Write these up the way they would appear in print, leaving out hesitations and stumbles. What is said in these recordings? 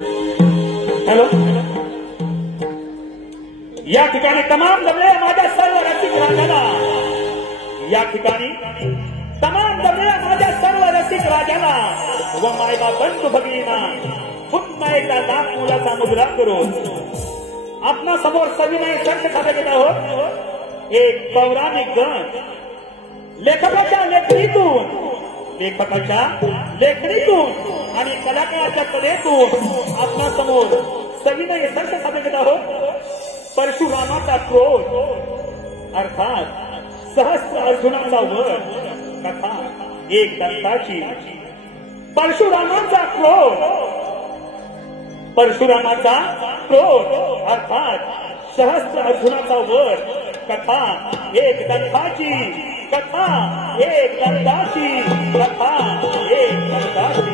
Hello, या ठिकाणी तमाम जमले माझ्या सर्व रसिक राजाला, या ठिकाणी तमाम जमले माझ्या सर्व रसिक राजाला व मायबा बंधू भगिनींना पुन्हा एकदा लाख मुलाचा मुजरा करून आपणा समोर सविनय संत सादर केला आहोत. एक पौराणिक गण लेखकाच्या लेखणीतून आणि कलाकाराच्या कलेतून आपणा समोर सविनय संत सादर केला आहोत. परशुरामाचा क्रोध अर्थात सहस्त्र अर्जुनाचा वध कथा एक दंताची. परशुरामाचा क्रोध अर्थात सहस्त्र अर्जुनाचा वध कथा एक दंताची. कथा एक दंताची. कथा एक दंताची.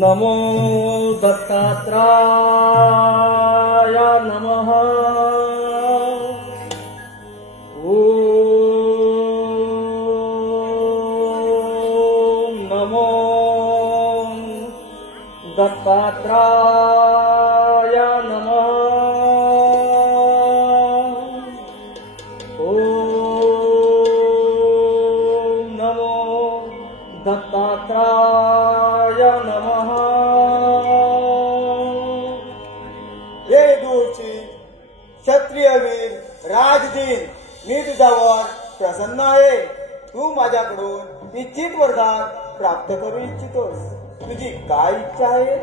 नमो दत्तात्राय नमः. ओम नमो दत्तात्राय नमः. ओम नमो दत्तात्राय नमः. क्षत्रिय वीर राजदीन मी तुझ्यावर प्रसन्न आहे. तू माझ्याकडून इच्छित वरदान प्राप्त करू इच्छितोस. तुझी काय इच्छा आहे?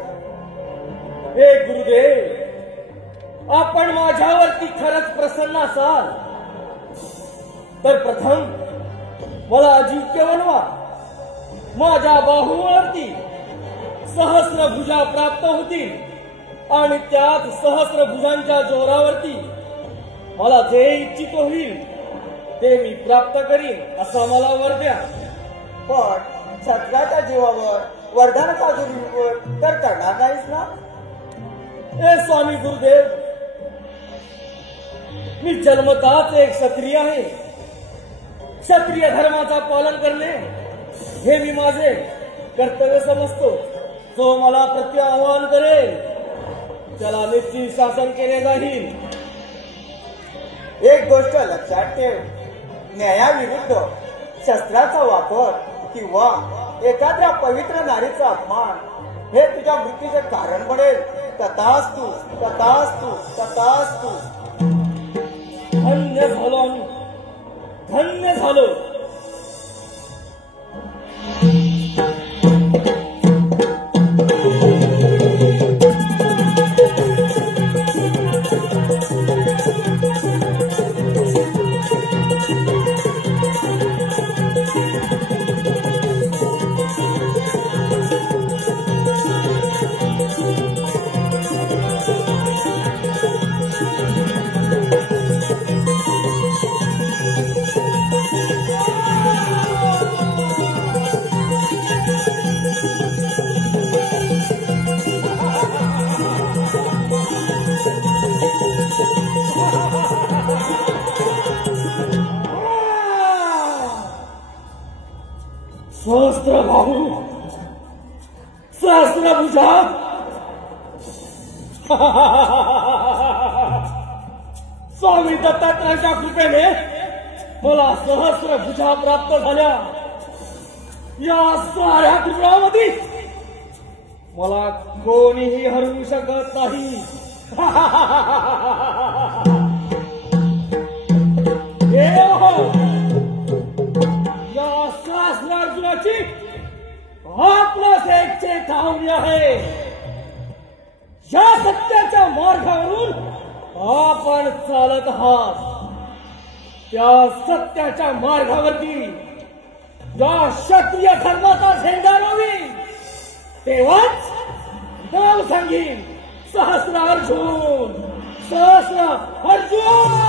हे गुरुदेव, आपण माझ्यावरती खरंच प्रसन्न असाल तर प्रथम मला अजिंक्य बनवा. माझ्या बाहूवरती सहस्र भुजा प्राप्त होतील आणि त्यात सहस्र भुजांच्या जोरावरती मला जे इच्छित होईल ते मी प्राप्त करीन असा मला वर द्या. पण छत्राच्या जीवावर वरदानाचा दुरुपयोग तर करणार नाहीस ना? हे स्वामी गुरुदेव, मी जन्मताच एक क्षत्रिय आहे. क्षत्रिय धर्माचा पालन करणे हे मी माझे कर्तव्य समजतो. जो मला प्रति आवाहन करेल त्याला निश्चित शासन केले जाईल. एक गोष्ट लक्षात ठेव, न्यायाविरुद्ध शस्त्राचा वापर किंवा एखाद्या पवित्र नारीचा अपमान हे तुझ्या मृत्यूचे कारण बनेल. तथास्तु तथास्तु तथास्तु. धन्य झालो आम्ही, धन्य झालो. सहस्त्र बाहू, सहस्त्र भुजा. स्वामी दत्तात्रयाच्या कृपेने मला सहस्र भुजा प्राप्त झाल्या. या साऱ्या त्रिपुरामध्ये मला कोणीही हरवू शकत नाही. या सहस्रार्जुनाची आपलंच एक चेतावणी आहे. या सत्याच्या मार्गावरून आपण चालत आहात. त्या सत्याच्या मार्गावरती या क्षत्रिय धर्माचा झेंडा लावी, तेव्हाच नाव सांगेन सहस्र अर्जुन, सहस्र अर्जुन.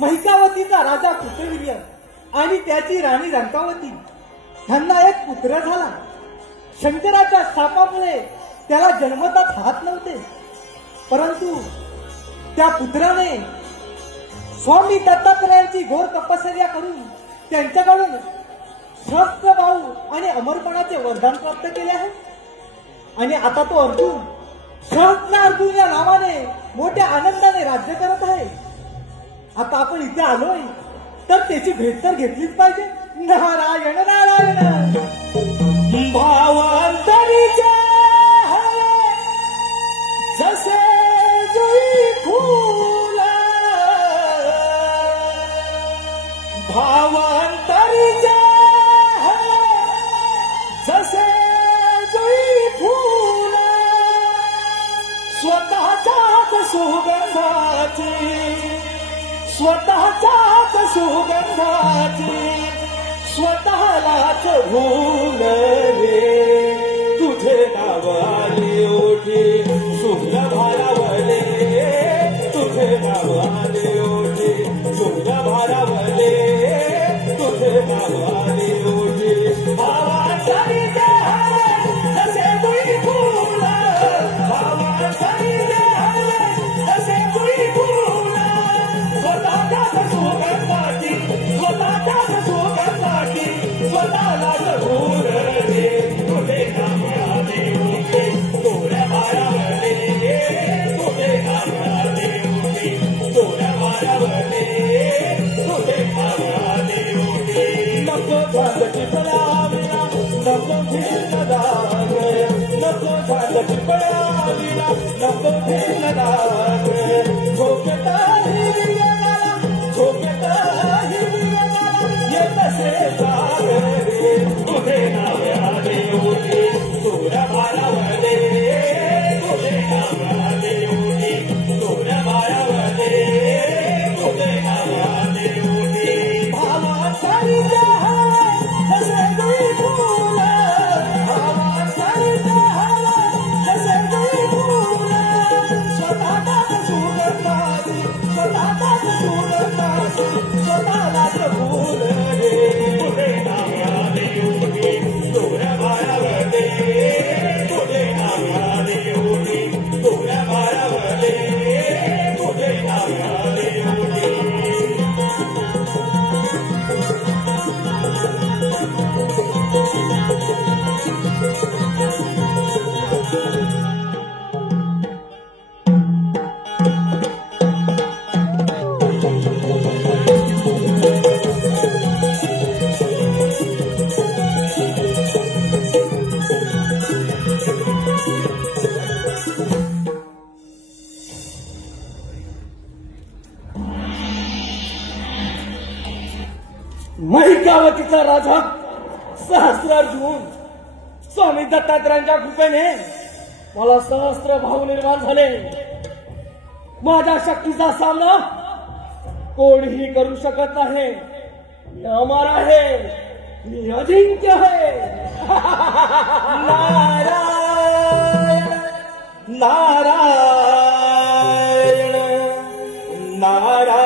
महिकावतीचा राजा कृतवीर्य आणि त्याची राणी रंकावती ह्यांना एक पुत्र झाला. शंकराच्या शापामुळे त्याला जन्मतात हात नव्हते, परंतु त्या पुत्राने स्वामी दत्तात्रयांची घोर तपश्चर्या करून त्यांच्याकडून सहस्त्रबाहू आणि अमरपणाचे वरदान प्राप्त केले आहे. आणि आता तो अर्जुन सहस्त्र अर्जुन या नावाने मोठ्या आनंदाने राज्य करत आहे. आता आपण इथे आलोय तर त्याची भेट तर घेतलीच पाहिजे. नारायण नारायण. भावांतरीचे जसे जुई फूल भावांतरीचे जसे जुई फूल स्वतःच्याच सुगंधाची स्वतःच्याच सुगंधाची स्वतःलाच भूल रे तुझे नाव आले ओठी सुर भारावले तुझे नाव आले ओठी सुर भारावले तुझे नाव आले ओठी भावांतरीचे जसे जुई फूल भावांतरीचे जसे जुई फूल स्वतःच्याच सुगंधाची स्वतःच्याच सुगंधाची स्वतःलाच भूल रे तुझे नाव आले ओठी सुर भारावले तुझे नाव आले ओठी सुर भारावले तुझे नाव आले ओठी नको झालची पळाविना नको भिन्न दाग नको झालची पळाविना नको भिन्न दाग झोपेताही विरगाला झोपेताही विरगाला येतसे जाग रे तुझे नाव आले ओठी सुर भारावले तुझे नाव आले ओठी सुर भारावले तुझे नाव आले ओठी भावांतरीचे जसे जुई फूल भावांतरीचे जसे जुई फूल स्वतःच्याच सुगंधाची स्वतःच्याच सुगंधाची स्वतःलाच भूल रे तुझे नाव आले ओठी सुर भारावले तुझे नाव आले ओठी सुर भारावले तुझे नाव आले ओठी महिकावतीचा राजा सहस्रार्जुन स्वामी दत्तात्रयांच्या कृपेने मला सहस्त्र भाव निर्माण झाले. माझ्या शक्तीचा सामना कोणीही करू शकत नाही. मी अमर आहे, मी अजिंक्य आहे. नारायण नारायण नारायण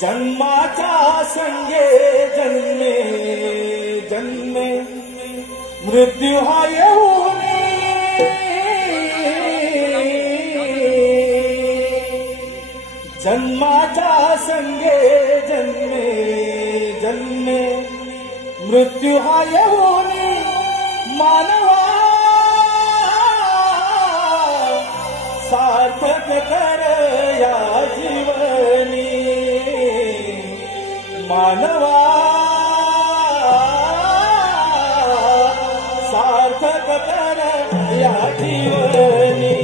जन्माच्या संगे जन्मे जन्मे मृत्यू हा येऊन जन्माच्या संगे जन्मे जन्मे मृत्यू हा येऊन मानवा सार्थक कर या जीवनी मानवा सार्थक कर या जीवनी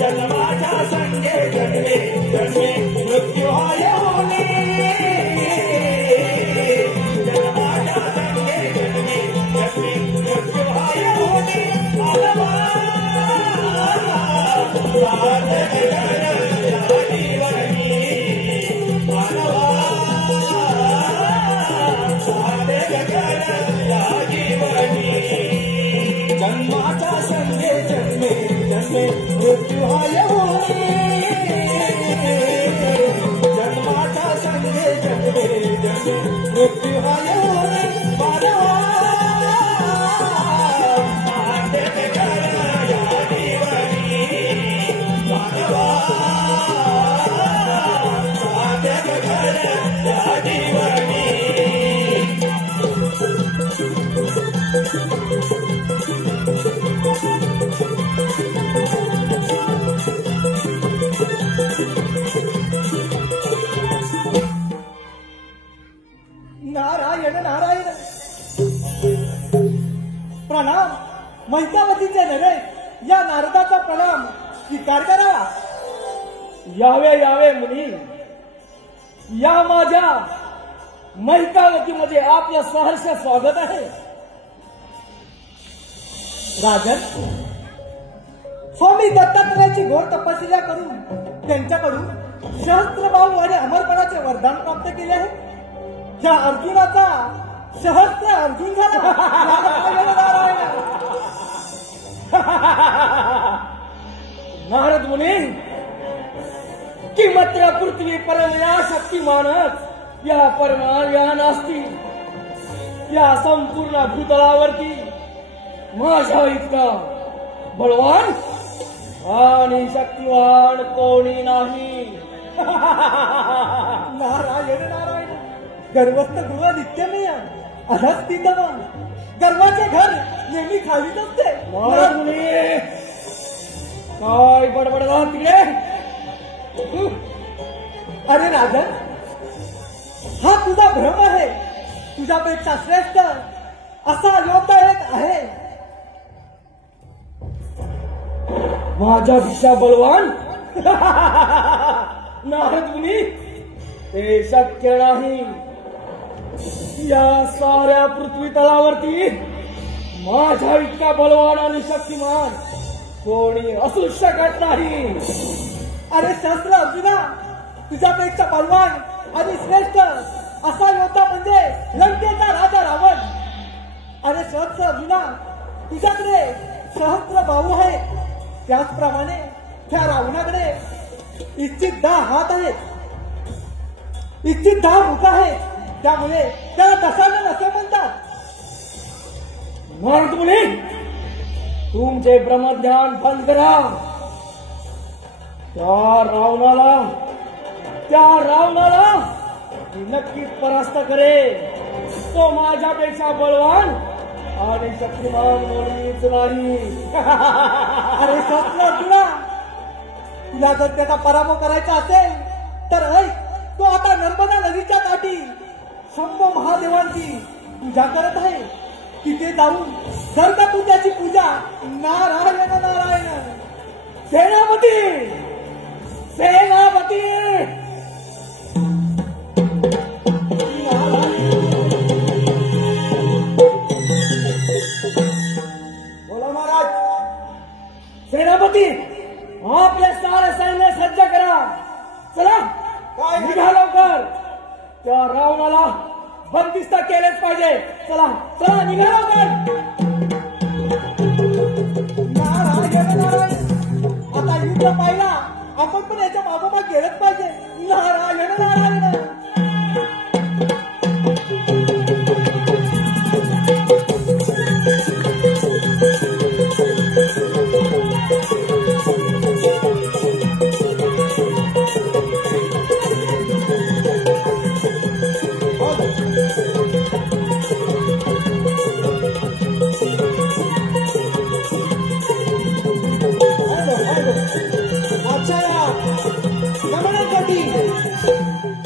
जन्माच्या संगे जन्मे जन्मे मृत्यू हा येऊनी जन्माच्या संगे जन्मे जन्मे मृत्यू हा येऊनी मानवा सार्थक कर या जीवनी मानवा जन्माच्या संगे जन्मे जन्मे मृत्यू हा येऊनी जन्माच्या संगे जन्मे जन्मे मृत्यू हा येऊनी मानवा सार्थक कर या जीवनी मानवा सार्थक कर या जीवनी नारायण नारायण प्रणाम. महिकावतीचे नव्हे या नारदाचा प्रणाम स्वीकार करावा. यावे यावे मुनी, या माझ्या मैकावतीमध्ये आपलं सहर्ष स्वागत आहे. राजन, स्वामी दत्तात्रयाची घोर तपस्या करून त्यांच्याकडून सहस्त्रभाव आणि अमरपणाचे वरदान प्राप्त केले आहे. त्या अर्जुनाचा सहस्त्र अर्जुन झाला. नारद मुनी, किमत्र पृथ्वी परमया शक्तिमानच या परमान या नास्ती, या संपूर्ण भूतलावरती माझ्या इतका बलवान आणि शक्तिवान कोणी नाही. नारायण नारायण, गर्वस्थ गृह नित्यमेय अधस्थितवान, गर्वाचे घर नेहमी खालीच असते. नारद मुनी, काय बडबडला तिकडे? अरे राजन, हा तुझा भ्रम आहे. तुझ्यापेक्षा श्रेष्ठ असा योद्धा एक आहे. माझ्या दिशा बलवान? नारद मुनी, ते शक्य नाही. या साऱ्या पृथ्वी तलावरती माझ्या इतका बलवान आणि शक्तिमान कोणी असू शकत नाही. अरे शस्त्र अर्जुना, तुझ्यापेक्षा बलवान आणि श्रेष्ठ असा योद्धा म्हणजे लंकेचा राजा रावण. अरे शस्त्र अर्जुना, तुझ्याकडे सहस्त्र बाहू आहे, त्याचप्रमाणे त्या रावणाकडे इच्छित 10 हात आहेत, इच्छित 10 मुख आहेत. त्यामुळे त्याला दशानन असे म्हणतात. नारद मुनी, तुमचे ब्रह्मज्ञान बंद करा. त्या रावणाला मी नक्कीच परास्त करेन. तो माझ्यापेक्षा बलवान आणि शक्तिमान कोणीच नाही. अरे शस्त्र अर्जुना, तुला जर त्याचा पराभव करायचा असेल तर ऐक, तो आता नर्मदा नदीच्या काठी शंभो महादेवांची पूजा करत आहे. तिथे जाऊन जर का तू त्याची पूजा नारायण नारायण सेनापती, सेनापती, बोला महाराज. सेनापती, आपले सारे सैन्य सज्ज करा. चला, काय? निघा लवकर. त्या रावणाला बंदिस्त केलेच पाहिजे. चला चला, निघा लवकर. नारायण नारायण, आता युद्ध पाहिला, आपण पण याच्या मागोमाग गेलंच पाहिजे. नारायण नारायण.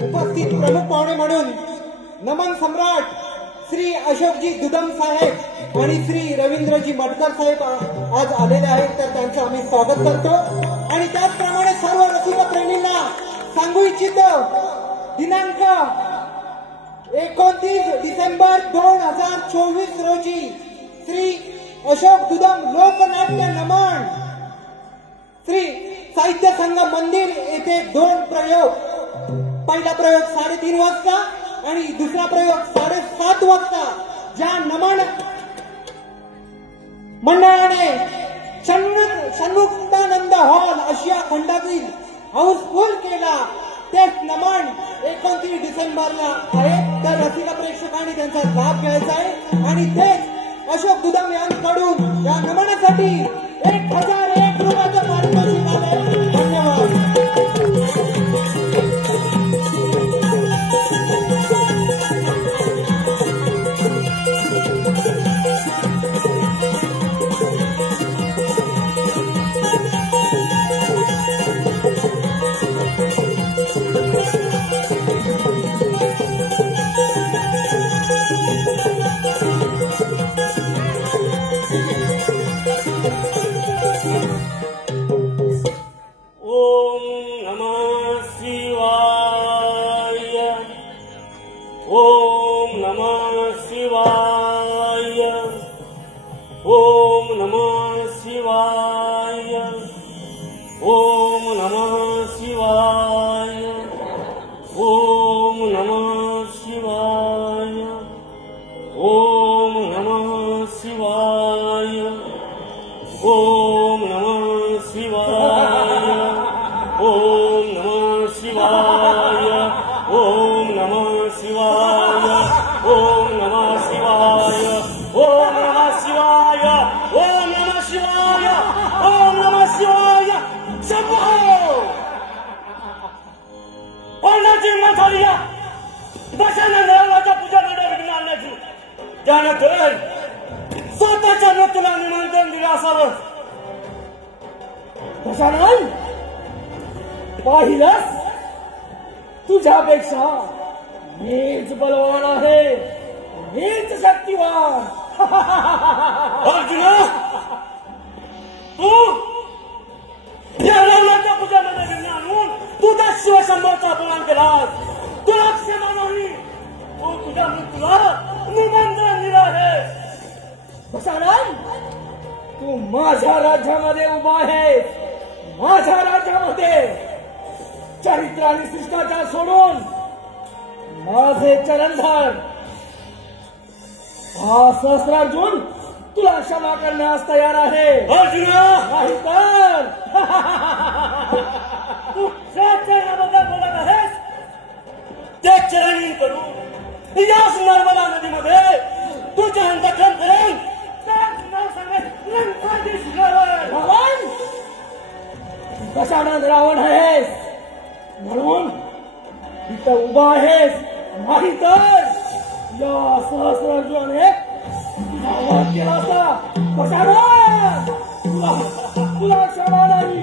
उपस्थित प्रमुख पाहुणे म्हणून नमन सम्राट श्री अशोकजी दुदम साहेब आणि श्री रवींद्रजी मटकर साहेब आज आलेले आहेत, तर त्यांचं आम्ही स्वागत करतो. आणि त्याचप्रमाणे सर्व रसिक प्रेमींना सांगू इच्छितो, दिनांक 29 डिसेंबर 2024 रोजी श्री अशोक दुदम लोकनाट्य नमन श्री साहित्य संघ मंदिर येथे 2 प्रयोग. पहिला प्रयोग 3:30 वाजता आणि दुसरा प्रयोग 7:30 वाजता ज्या नमन मंडळाने षण्मुक्तानंद हॉल आशिया खंडातील हाऊसफुल केला, तेच नमन 29 डिसेंबरला आहे. तर रसिक प्रेक्षकांनी त्यांचा लाभ घ्यायचा आहे. आणि तेच अशोक दुदम यांकडून या नमनासाठी 1001 रुपयाचं पारितोषिक आले. धन्यवाद. ओम नमः शिवाय. ओम नमः शिवाय. ओम नमः शिवाय. ओम नमः शिवाय. ओम नमः शिवाय. ओम नमः शिवाय. ओम नमः शिवाय. ओम नमः शिवाय. ओम नमः शिवाय. ओम नमः शिवाय. शंभो कोणाची झाली या दशानंदाच्या पूजेमध्ये विघ्न आणण्याची त्यानंतर स्वतःच्या व्यक्तीला निमंत्रण दिलं असावं. दशानंद पाहिलंस तुझ्यापेक्षा मीच बलवान आहे, मीच शक्तिवान. अर्जुना तू या रावणाच्या पूजेमध्ये विघ्न आणून तू त्या शिवशंभूचा अपमान केलास. तुला क्षमा नाही, तू तुझ्या मृत्यूला निमंत्रण दिलं आहे. दशानंद तू माझ्या राज्यामध्ये उभा आहेस, माझ्या राज्यामध्ये चरित्र आणि शिष्टाचार सोडून माझे चरण धर. हा सहस्रार्जुन तुला क्षमा करण्यास तयार आहे. अर्जुना नाही तर तू ज्या चरणाबद्दल बोलत आहेस ते चरणी करू याच नर्मदा नदीमध्ये तुझे अंतःकरण करेन. रावण दशानंद रावण आहेस म्हणून इथं उभा आहेस, नाही तर या सहस्रार्जुनाने आवाज केला असता. दशानंद तुला क्षमा नाही.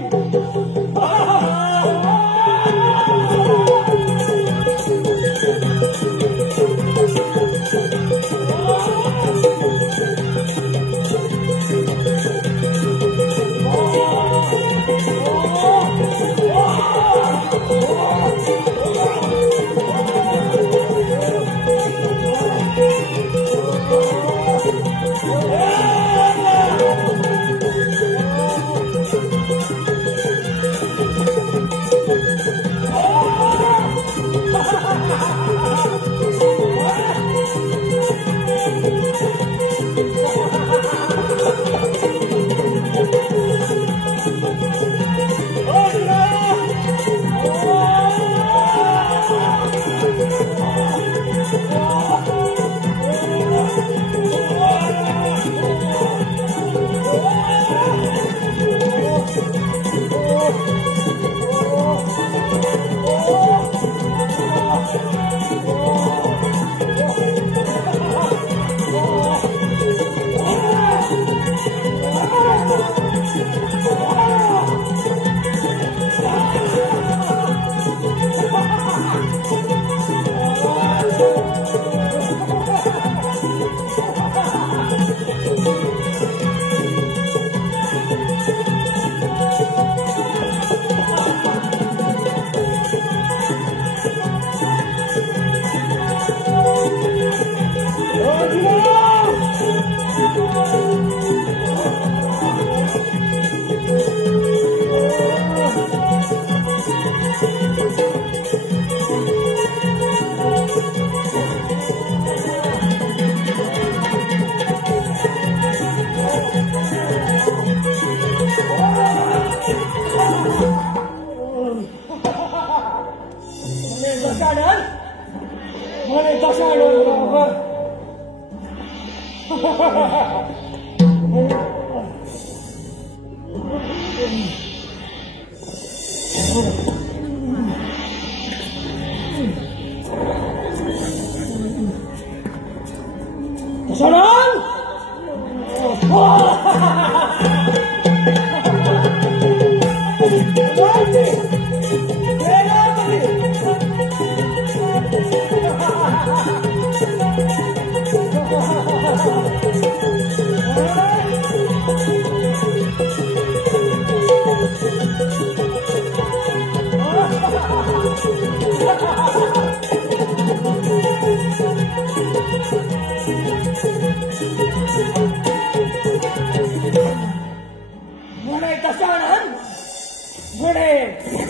म्हणे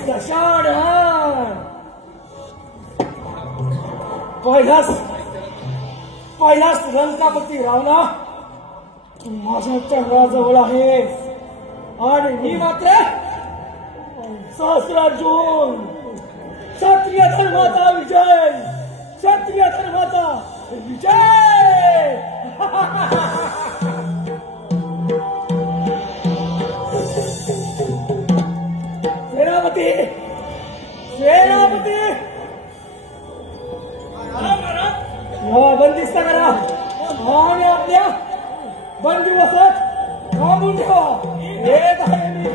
दशाढ्यान पहिलाच लंकापती रावला माझ्या चंद्राजवळ आहेस आणि मी मात्र सहस्रार्जुन. क्षत्रिय धर्माचा विजय, क्षत्रिय धर्माचा विजय. सेनापती सेनापती बंदिस्त करा आणि आपल्या बंदी वसत थांबून ठेवा. येत आहे मी.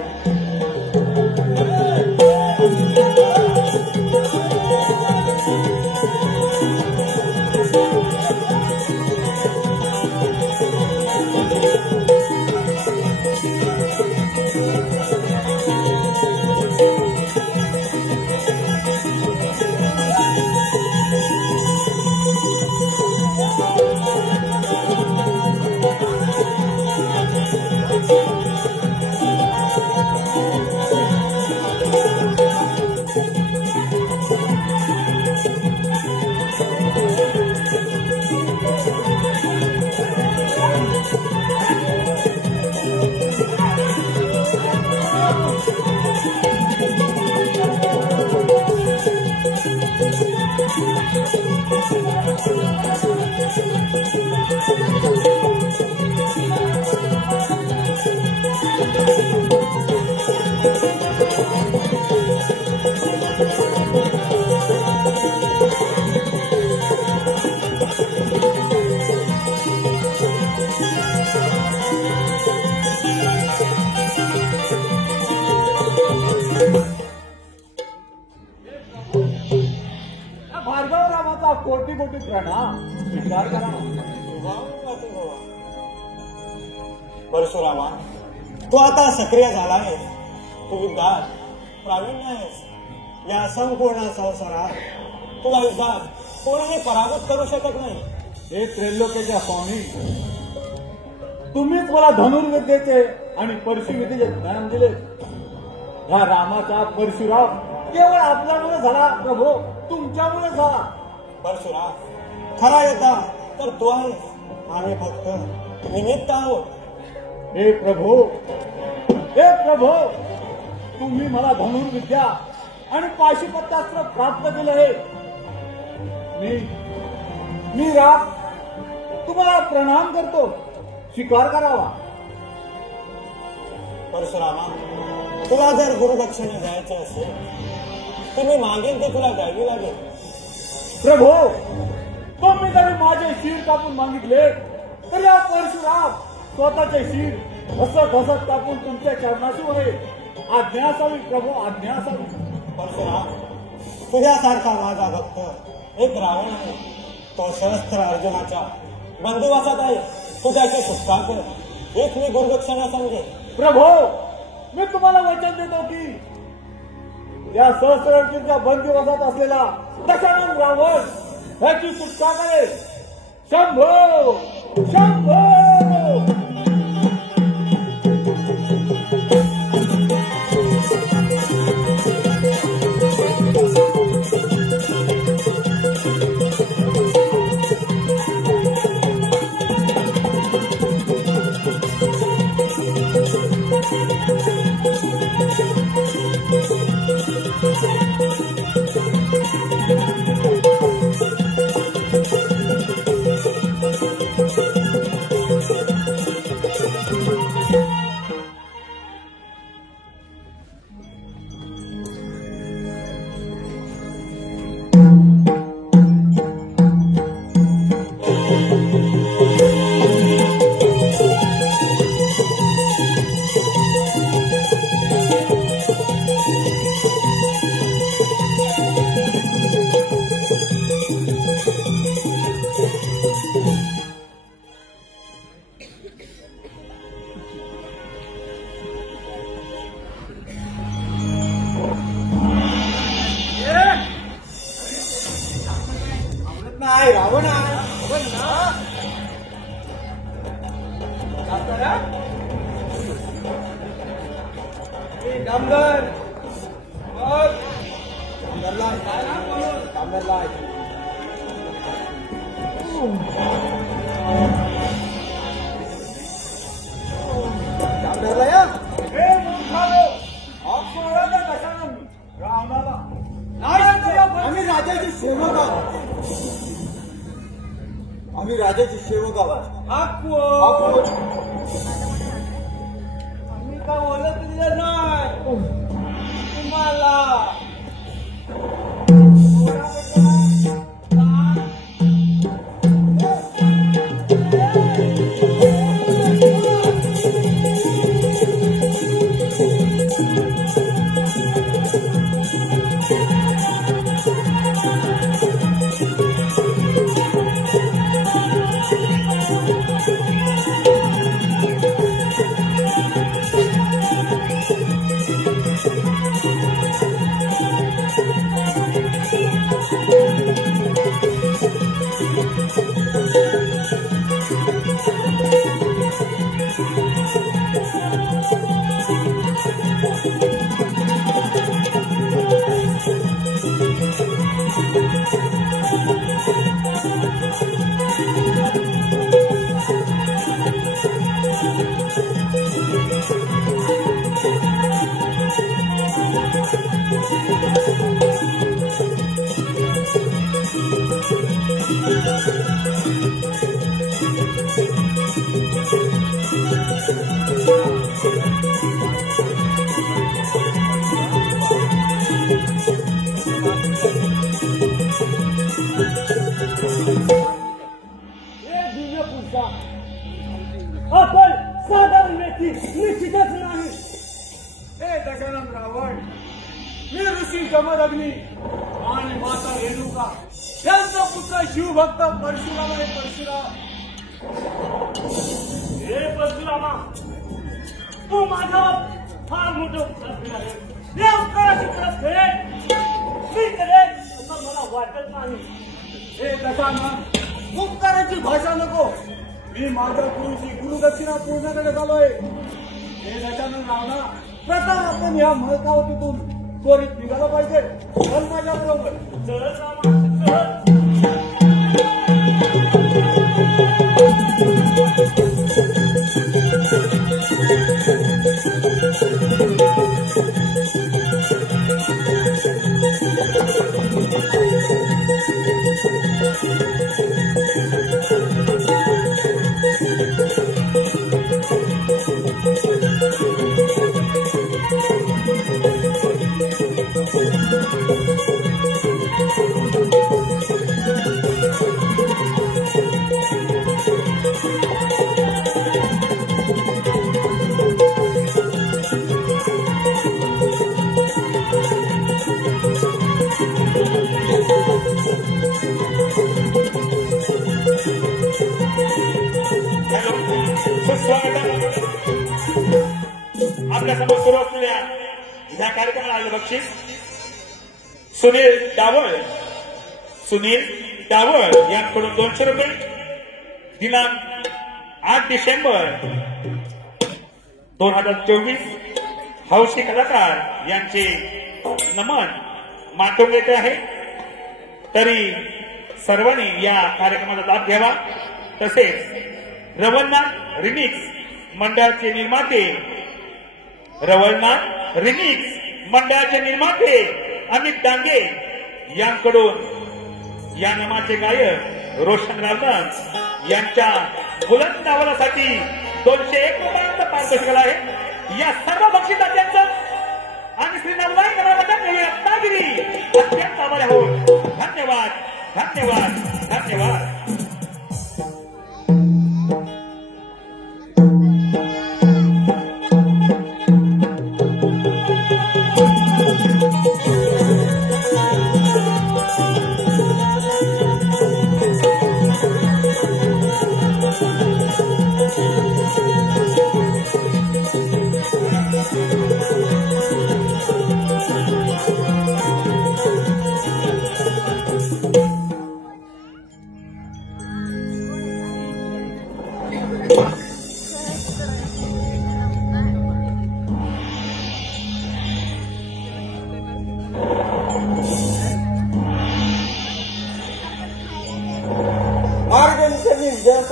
भार्गवरावाचा कोटी कोटी प्रणाम. स्वीकार करा. परशुरामा, तू आता सक्रिय झाला आहेस. तू युद्धात प्रावीण्य आहेस. या संपूर्ण संसारात तुला युद्धात कोणीही पराभूत करू शकत नाही. हे त्रैलोक्याच्या स्वामी, तुम्हीच मला धनुर्विद्येचे आणि परशुविद्येचे ज्ञान दिले. या रामाचा परशुराम केवळ आपल्यामुळे झाला प्रभू, तुमच्यामुळे झाला. परशुराम, खरा योद्धा तर तू आहेस. आम्ही फक्त निमित्त आहोत. हे प्रभू, हे प्रभू, तुम्ही मला धनुर्विद्या आणि पाशुपतास्त्र प्राप्त केलं आहे. मी राम तुम्हाला प्रणाम करतो. स्वीकार करावा. परशुरामा, तुला जर गुरुदक्षिणा द्यायची असेल तर मी मागेन ते तुला द्यावी लागेल. प्रभू, तुम्ही जरी माझे शिर कापून मागितले तर या परशुराम स्वतःचे शिर हसत हसत कापून तुमच्या चरणाशी होईल. आज्ञा असावी प्रभू, आज्ञा असावी. परशुराम, तुझ्यासारखा माझा भक्त एक रावण आहे. तो सहस्त्र अर्जुनाच्या बंदिवासात आहे. तू त्याची सुटका कर, हेच मी गुरुदक्षिणा समजेन. प्रभू, मी तुम्हाला वचन देतो की या सहस्त्र अर्जुनच्या बंदिवासात असलेला दशानन रावण ह्याची सुटका करेल. शंभो शंभो. आम्ही राजाची सेवक आहोत. आम्ही राजाची सेवक आहोत. आम्ही काय ओळखलेलं नाही तुम्हाला. आपण साधारण व्यक्ती निश्चितच नाही. हे दशानन रावण, मी ऋषी जमदग्नी आणि माता रेणुका यांचा पुत्र शिवभक्त परशुराम आहे. परशुराम, हे परशुरामा, तू माझा फार मोठं उपकार केला आहे. या उपकाराची परतफेड मी करेन असं मला वाटत नाही. हे दशानन, उपकाराची भाषा नको. मी माझ्या गुरुची गुरुदक्षिणा पूर्ण करत आलोय. हे दशानन रावणा, प्रथम आपण या महकावतीतून त्वरित निघाला पाहिजे. चल माझ्या बरोबर. चल रामा, चल. आपल्या समोर सुरू असलेल्या या कार्यक्रमाला आलेलं बक्षीस सुनील डावळ यांकडून 200 रुपये. दिनांक 8 डिसेंबर 2024 हौशी कलाकार यांचे नमन मातोंड येते आहे. तरी सर्वांनी या कार्यक्रमाचा लाभ घ्यावा. तसेच रवळनाथ रिमिक्स मंडळाचे निर्माते अमित डांगे यांकडून या नामाचे गायक रोशन रावदास यांच्या बुलंद आवाजासाठी 201 रुपयांचा पारितोषिक आहे. या सर्व बक्षिसात्यांचं आणि श्री नवलाई कलावंत रत्नागिरी अत्यंत आभारी आहोत. धन्यवाद, धन्यवाद, धन्यवाद.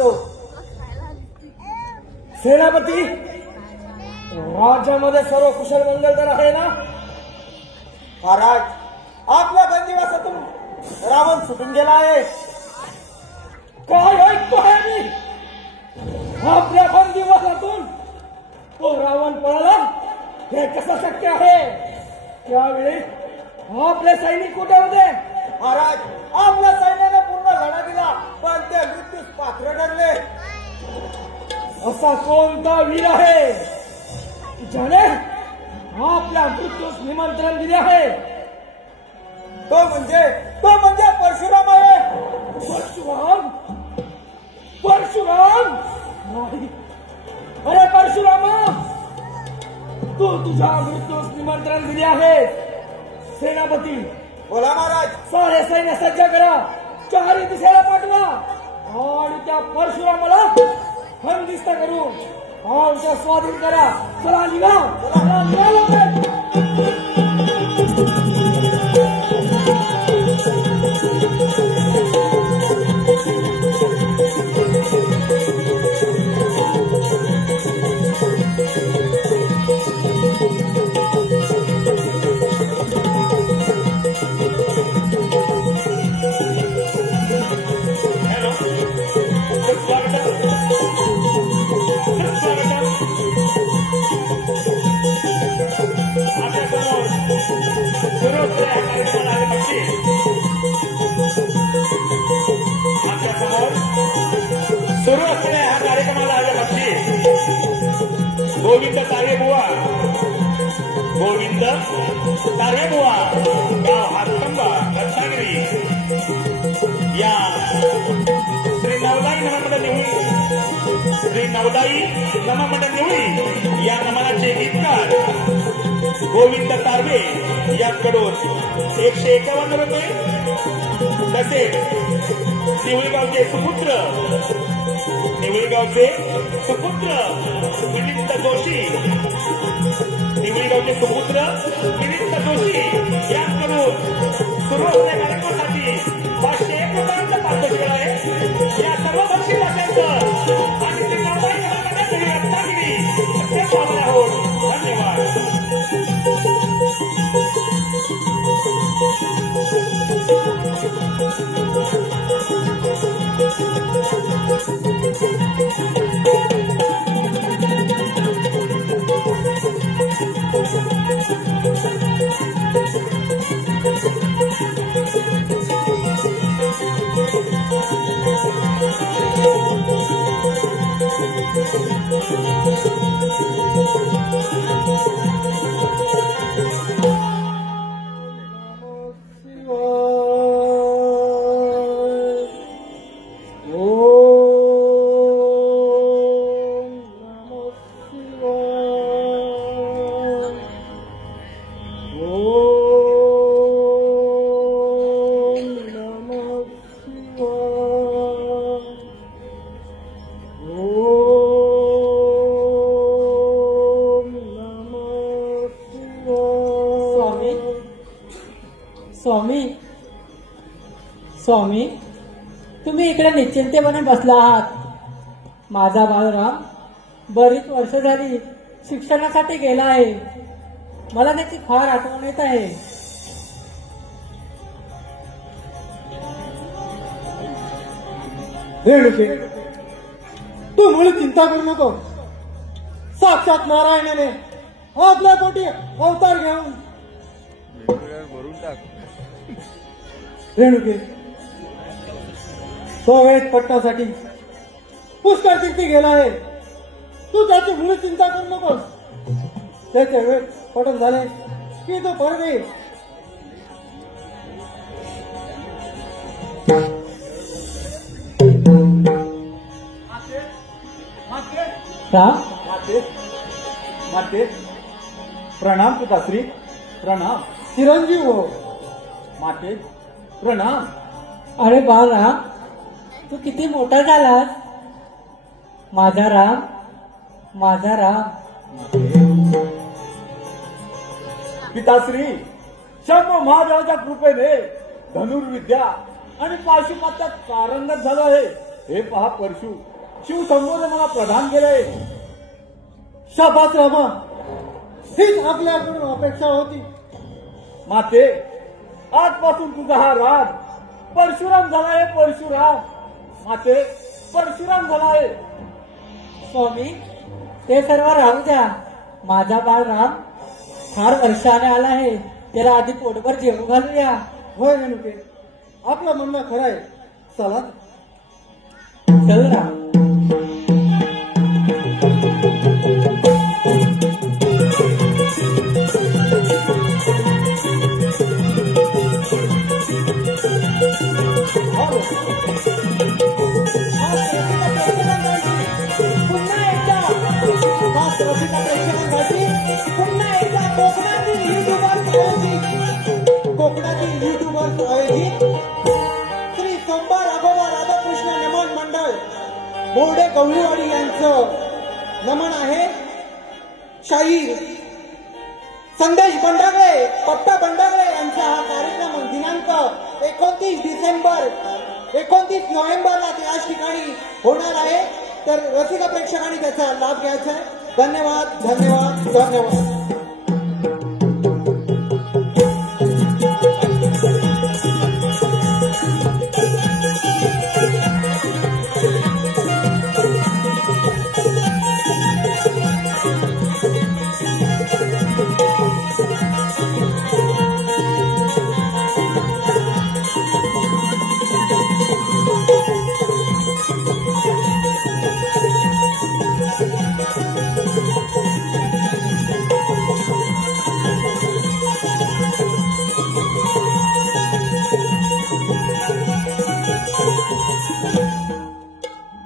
असतो. सेनापती, राज्यामध्ये सर्व कुशल मंगल तर आहे ना? महाराज, आपल्या बंदिवासातून रावण सुटून गेला आहे. काय ऐकतोय मी? आपल्या बंदिवासातून तो रावण पळाला? हे कसं शक्य आहे? त्यावेळी आपले सैनिक कुठे होते? महाराज, आपल्या सैन्याने पूर्ण लढा दिला, पण ते मृत्यूस पात्र ठरले. असा कोणता वीर आहे ज्याने आपल्या मृत्यूस निमंत्रण दिले आहे? तो म्हणजे परशुराम आहे. परशुराम? परशुराम नाही. अरे परशुरामा, तू तुझ्या मृत्यूस निमंत्रण दिले आहे. सेनापती, बोला महाराज. सारे सैन्य सज्ज करा, चारही दिशेला पाठवा आणि त्या परशुरामाला बंदिस्त करून आमच्या स्वाधीन करा. चला निघा, चला, निघा लवकर. सुरू असलेल्या ह्या कार्यक्रमाला आल्यापासून गोविंद तारेबुवा गाव हातकंबा रत्नागिरी या श्री नवदाई नममंडळ निवळी या नमनाचे गीतकार गोविंद तारवे याकडून 151 रुपये, तसेच निवळीगावचे सुपुत्र विनित जोशी यांकडून सुरू असलेल्या कार्यक्रमासाठी 501 रुपयांचा पारितोषिक आहे. या सर्व बक्षीस असल्याचं आणि श्री नवदाई नममंडळ रत्नागिरी अत्यंत आभार आहोत. धन्यवाद. स्वामी, तुम्ही इकडे निश्चिंतेपणे बसला आहात. माझा बाळराम बरीच वर्ष झाली शिक्षणासाठी गेला आहे. मला त्याची फार आठवण येत आहे. रेणुके, तू मुळे चिंता करू नको. साक्षात नारायणाने आपल्या पोटी अवतार घेऊन रेणुके तो वेद पटण्यासाठी पुष्कळ तीर्थी गेला आहे. तू त्याची मुळे चिंता करू नकोस. त्याचे वेद पटन झाले की तो परत येईल. राम, माते प्रणाम पिताश्री, प्रणाम. चिरंजीव हो. माते प्रणाम. अरे बाळराम, तू किती मोठा झालास. माझा राम, माझा राम. पिताश्री, शंभू महादेवाच्या कृपेने धनुर्विद्या आणि पाशुपात्यात पारंगत झालं आहे. हे पहा परशु, शिवशंभूने मला प्रदान केले. शाबास रामा, हीच आपल्याकडून अपेक्षा होती. माते, आजपासून तुझा हा राज परशुराम झालाय. परशुराम माते, परशुराम झालाय. स्वामी, ते सर्व राहू द्या. माझा बाळ राम फार वर्षाने आला आहे. त्याला आधी पोटभर जेवू घालूया. होय रेणुके, आपलं म्हणणं खरं आहे. चला. चल राम. कोकणातील युट्यूबर आयोजित श्री सोमवार राघोबा राधाकृष्ण नमन मंडळ बोर्डे गवळीवाडी यांचं नमन आहे. शाहीर संदेश बंडागळे, पप्पा बंडागळे यांचा हा कार्यक्रम दिनांक 29 नोव्हेंबरला याच ठिकाणी होणार आहे. तर रसिक प्रेक्षकांनी त्याचा लाभ घ्यायचा आहे. धन्यवाद, धन्यवाद, धन्यवाद.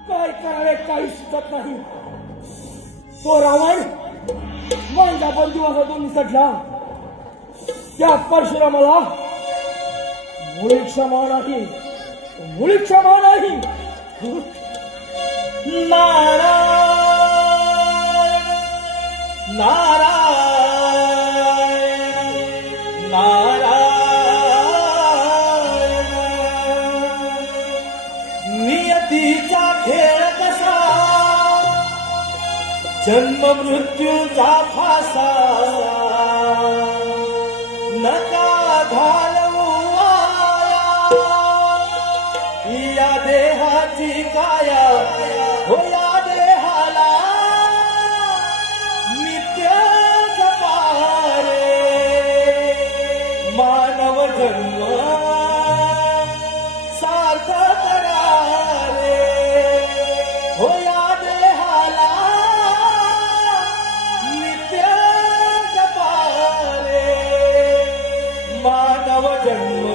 काय करावे काही सुचत नाही. तो रावण माझ्या बंदिवासातून निसटला. त्या परशुरामाला मुळी क्षमा नाही, मुळी क्षमा नाही. नारायण नारायण नारायण. नियतीचा खेळ कसा, जन्म मृत्यूचा फासा. नका घालवू या देहाची काया. हो या देहाला नित्य जपारे. मानव जन्म सार्थक करारे. हो या देहाला नित्य जपारे. मानव जन्म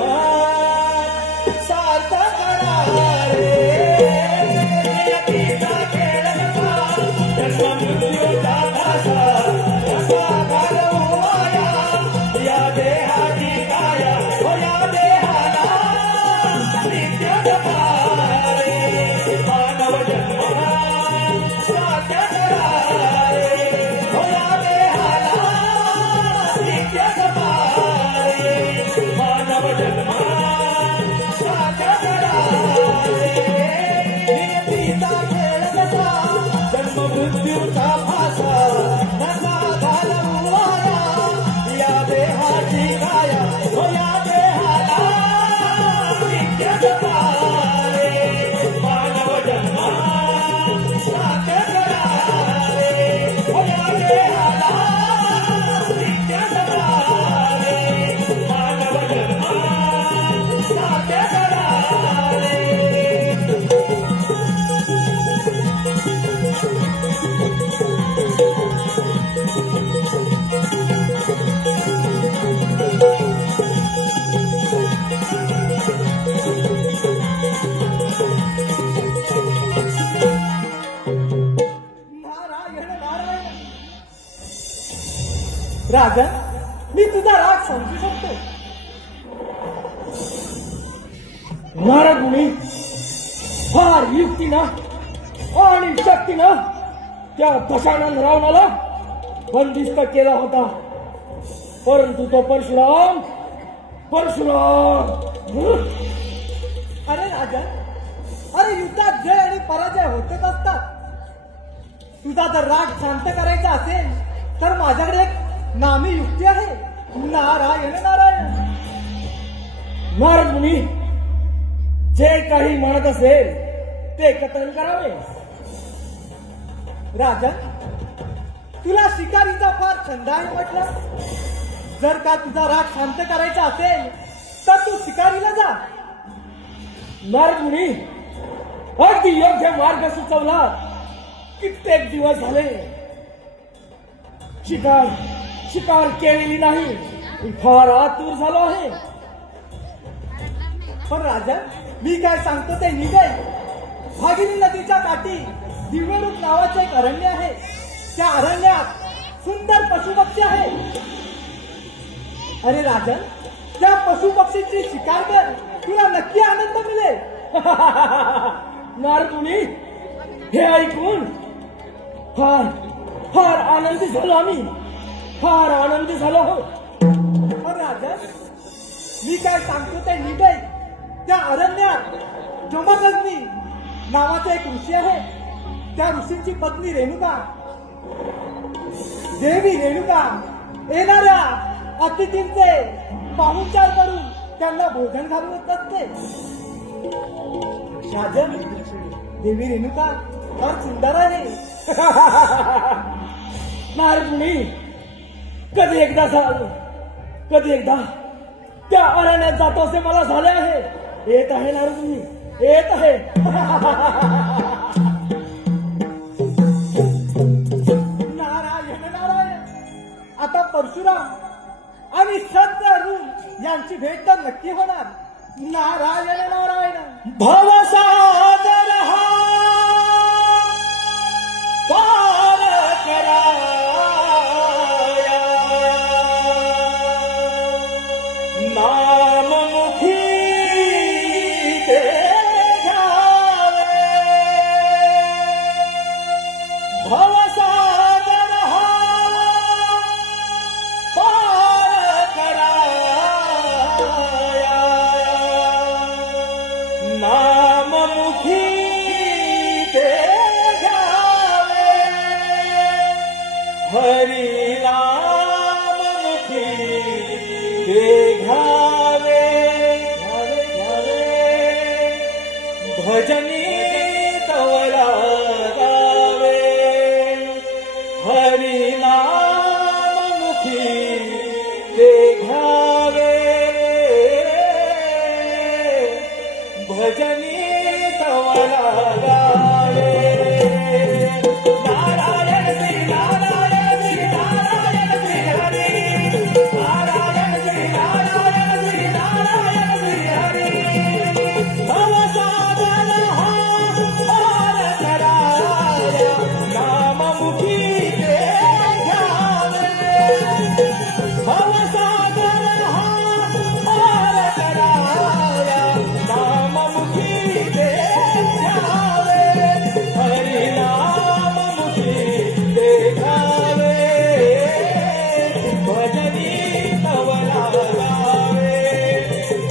सार्थक करारे. नियतीचा खेळ कसा, जन्म मृत्यूचा फासा. नका घालवू माया या देहाची काया. हो या देहाला नित्य जपारे. मानव जन्म सार्थक करारे. हो या देहाला नित्य जपारे. मानव जन्म सार्थक करारे. नियतीचा खेळ कसा, जन्म मृत्यूचा फासा. नका घालवू माया या देहाची काया. हो या देहाला नित्य जपारे. मानव जन्म सार्थक करारे. हो या देहाला नित्य जपारे. मानव जन्म सार्थक करारे. राजन, मी तुझा राग समजू शकतो. नारद मुनी फार युक्तीनं आणि शक्तीनं त्या दशानन रावणाला बंदिस्त केला होता. परंतु तो परशुराम अरे राजन, अरे युद्धात जय आणि पराजय होतच असतात. तुझा जर राग शांत करायचा असेल तर माझ्याकडे एक नामी युक्ती आहे. नारायण नारायण. नारद मुनी, जे काही म्हणत असेल ते कथन करावे. राजन, तुला शिकारीचा फार छंद आहे म्हटलं. जर का तुझा राग शांत करायचा असेल तर तू शिकारीला जा. नारद मुनी, अगदी योग्य मार्ग सुचवला. कित्येक दिवस झाले शिकार केलेली नाही. फार आतुर झालो आहे. पण राजन, मी काय सांगतो ते निघे. भागिनी नदीच्या काठी दिव्यरूप नावाचे एक अरण्य आहे. त्या अरण्यात सुंदर पशुपक्षी आहे. अरे राजन, त्या पशुपक्षीची शिकार कर. तुला नक्की आनंद मिळेल. नारद मुनी, हे ऐकून फार आनंदी झालो आम्ही. फार आनंदी झालो हो. पण राजन, मी काय सांगतो ते निघे. त्या अरण्यात जमदग्नी नावाचा एक ऋषी आहे. त्या ऋषींची पत्नी रेणुका, देवी रेणुका येणाऱ्या अतिथींचे पाहुणचार करून त्यांना भोजन घालवत असते. राजन, देवी रेणुका फार सुंदर आहे. नारद मुनी, कधी एकदा त्या अरण्यात जातो असे मला झाले आहे. येत आहे नारद मुनी, येत आहे. नारायण नारायण. आता परशुराम आणि सद्गुरू यांची भेट तर नक्की होणार. नारायण नारायण. भवसागर हा पार कराया. नाममुखी ते घ्यावे. भवसागर हा पार कराया. नाममुखी ते घ्यावे. हरी नाममुखी ते घ्यावे. भजनी तवला गावे. हरी नाममुखी ते घ्यावे. भजनी तवला गावे. नारायण श्री नारायण श्री नारायण श्री हरी. नारायण श्री नारायण श्री नारायण श्री हरी. भवसागर हा पार कराया. नाममुखी ते घ्यावे. भवसागर हा पार कराया. नाममुखी ते घ्यावे. हरी नाममुखी ते घ्यावे. भजनी तवला गावे.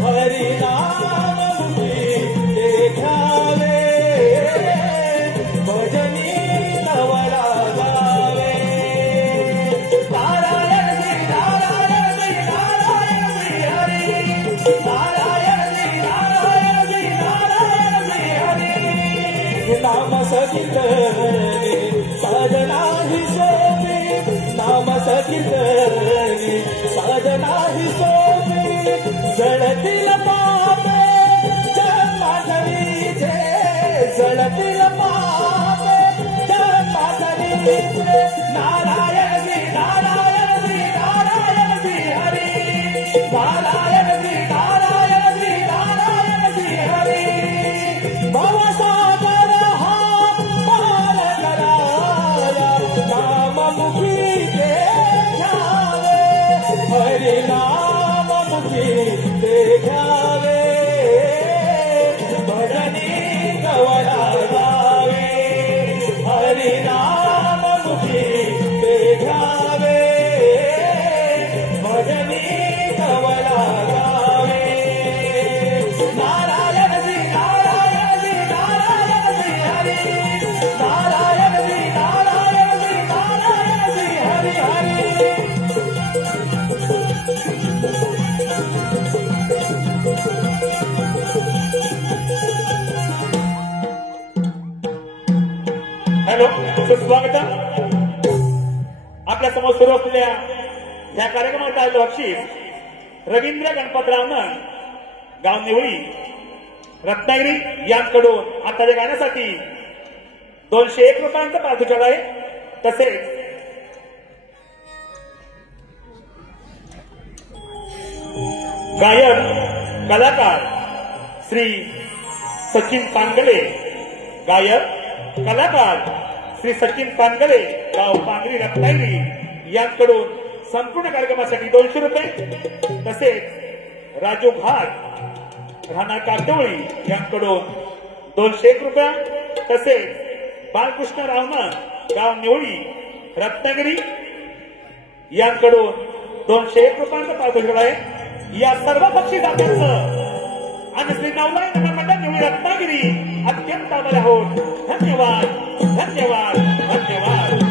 हरी नाममुखी ते घ्यावे. भजनी तवला गावे. नारायण श्री नारायण श्री नारायण श्री हरी. नारायण श्री नारायण श्री नारायण श्री हरी. नाम सकीर्तने साधना ही सोपी. नाम सकीर्तने साधना ही सोपी. जळतील पापे जन्माधरीचे. जळतील पापे जन्माधरीचे. नारायण श्री नारायण श्री नारायण श्री हरी. नारायण श्री नारायण श्री नारायण श्री हरी. भवसागर हा पार कराया. नाममुखी ते घ्यावे. हरी नाममुखी ते घ्यावे. भजनी तवला गावे. हरी नाममुखी हॅलो सुस्वागत. आपल्या समोर सुरू असलेल्या या कार्यक्रमाचा बक्षीस रवींद्र गणपतरावनं गाव निवळी रत्नागिरी यांकडून आताच्या गाण्यासाठी 201 रुपयांचं पारितोषिक आहे. तसेच गायक कलाकार श्री सचिन पानगले, गायक कलाकार श्री सचिन पानगले गाव पांगरी रत्नागिरी यांकडून संपूर्ण कार्यक्रमासाठी 200 रुपये. तसेच राजू घाट राहणार काटवळी यांकडून 201 रुपया. तसेच बालकृष्ण रावना गाव निवळी रत्नागिरी यांकडून 201 रुपयांचं पारितोषिक आहे. या सर्व बक्षिसाचं आणि श्री नवलाई नगर मंडळ निवडी रत्नागिरी अत्यंत आभारी आहोत. धन्यवाद धन्यवाद धन्यवाद.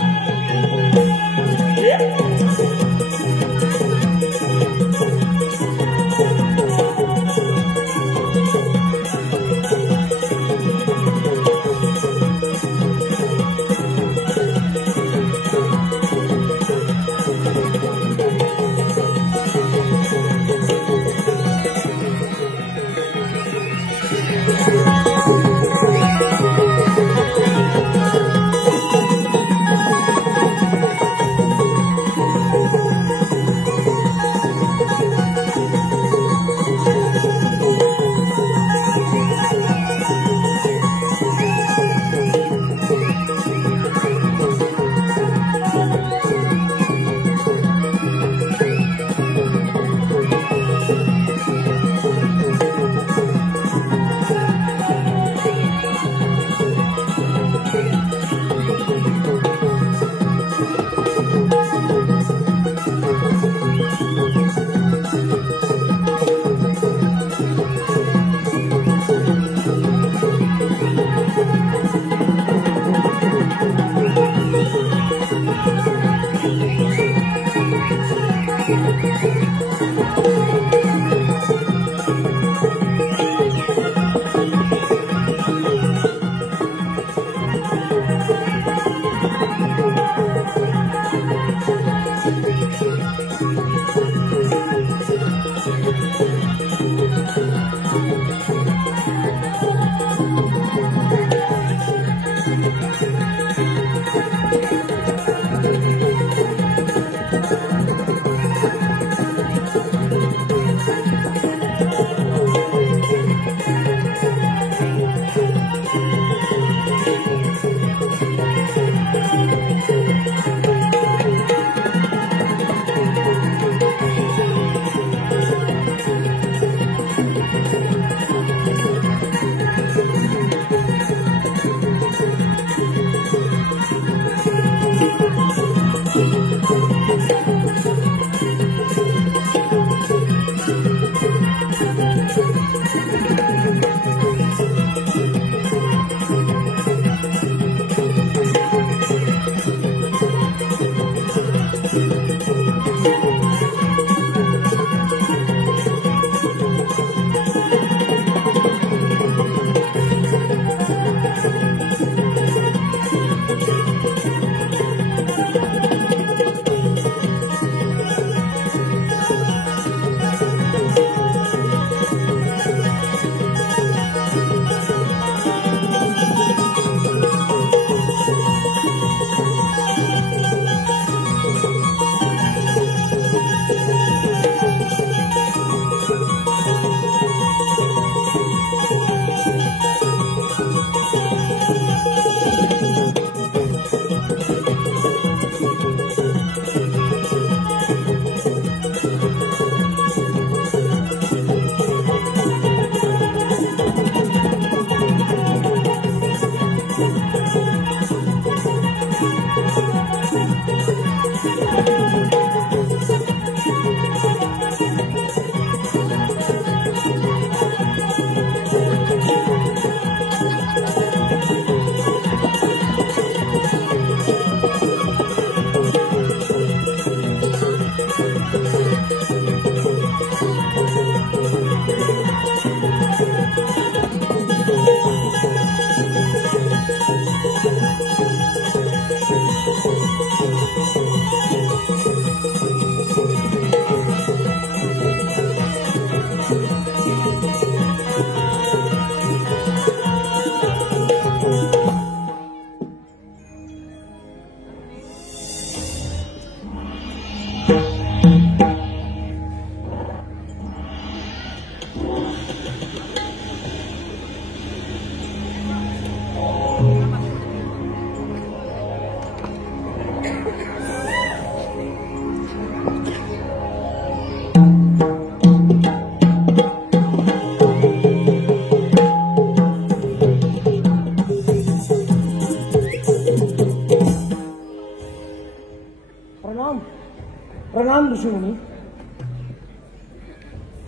छान ऋषीमुनी,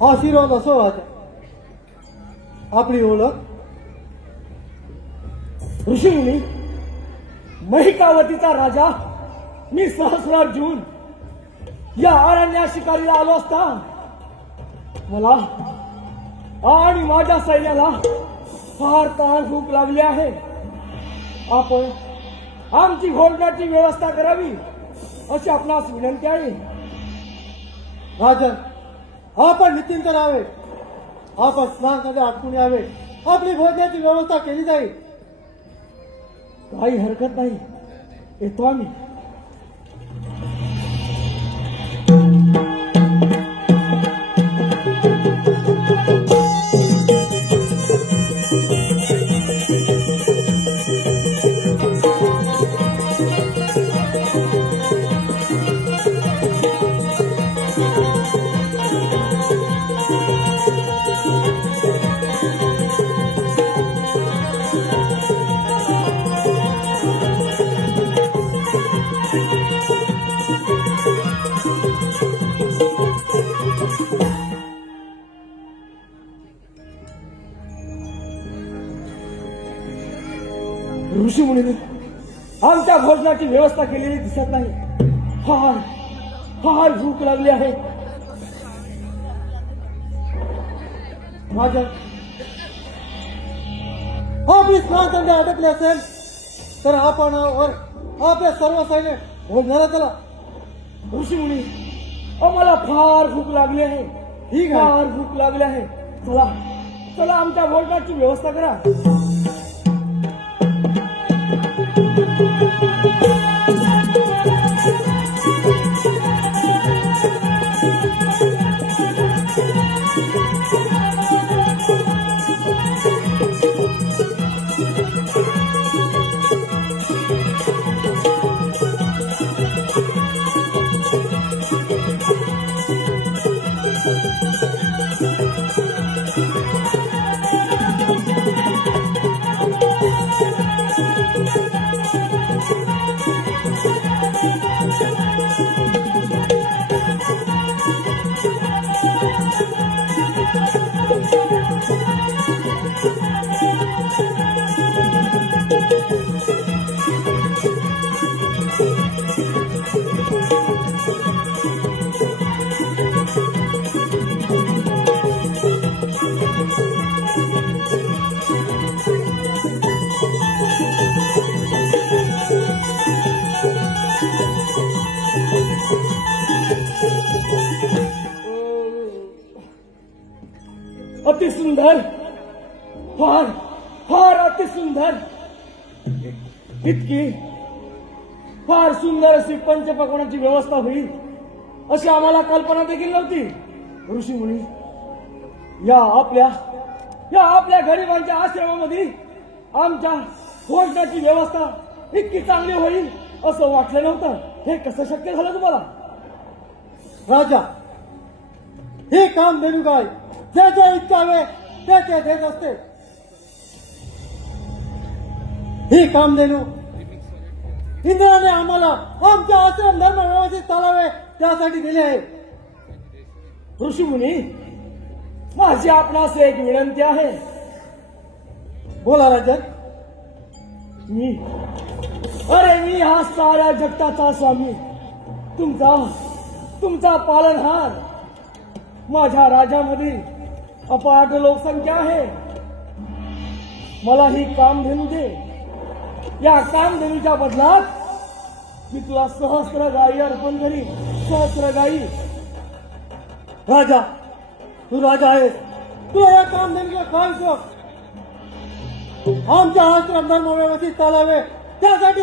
आशीर्वाद असो राजा. आपली ओळख? ऋषीमुनी, महिकावतीचा राजा मी सहस्रार्जुन या अरण्या शिकारीला आलो असता मला आणि माझ्या सैन्याला फार ताण भूक लागली आहे. आपण आमची भोजनाची व्यवस्था करावी अशी आपणास विनंती आहे. राजन, आपण निश्चिंत राहावे. आपण स्नानामध्ये आटपून यावे. आपली भोजनाची व्यवस्था केली जाईल. काही हरकत नाही, येतो आम्ही. ऋषीमुनींनी आमच्या भोजनाची व्यवस्था केलेली दिसत नाही. फार फार भूक लागली आहे. माझ्या आपली स्नान अडकले असेल तर आपण आपल्या सर्व सैन्य भोजनाला चला. ऋषीमुनी, मला फार भूक लागली आहे. ठीक आहे, फार भूक लागली आहे. चला चला, आमच्या भोजनाची व्यवस्था करा. अति सुंदर, फार फार अति सुंदर. इतकी फार सुंदर अशी पंचपक्वानाची व्यवस्था होईल अशी आम्हाला कल्पना देखील नव्हती. ऋषीमुनी, या आपल्या गरिबांच्या आश्रमामध्ये आमच्या भोजनाची व्यवस्था इतकी चांगली होईल असं वाटलं नव्हतं. हे कसं शक्य झालं तुम्हाला? राजा, हे काम देणू काय ज्याच्या इतका वेळ त्याचे देत असते. हे काम देणू इंद्राने आम्हाला आमच्या आश्रम धर्म व्यवस्थित चालावे त्यासाठी दिले आहे. ऋषीमुनी, माझी आपणास एक विनंती आहे. बोला राजन. मी हा साऱ्या जगताचा स्वामी, तुमचा पालनहार. माझ्या राज्यामध्ये अपाट लोकसंख्या आहे. मला ही कामधेनू दे. या कामधेनूच्या बदलात मी तुला सहस्र गायी अर्पण करीन. सहस्र गायी. राजा, तू राजा आहेस. तुला या कामधेनूचा काय उपयोग? आमच्या आश्रम धर्म व्यवस्थित चालावे त्यासाठी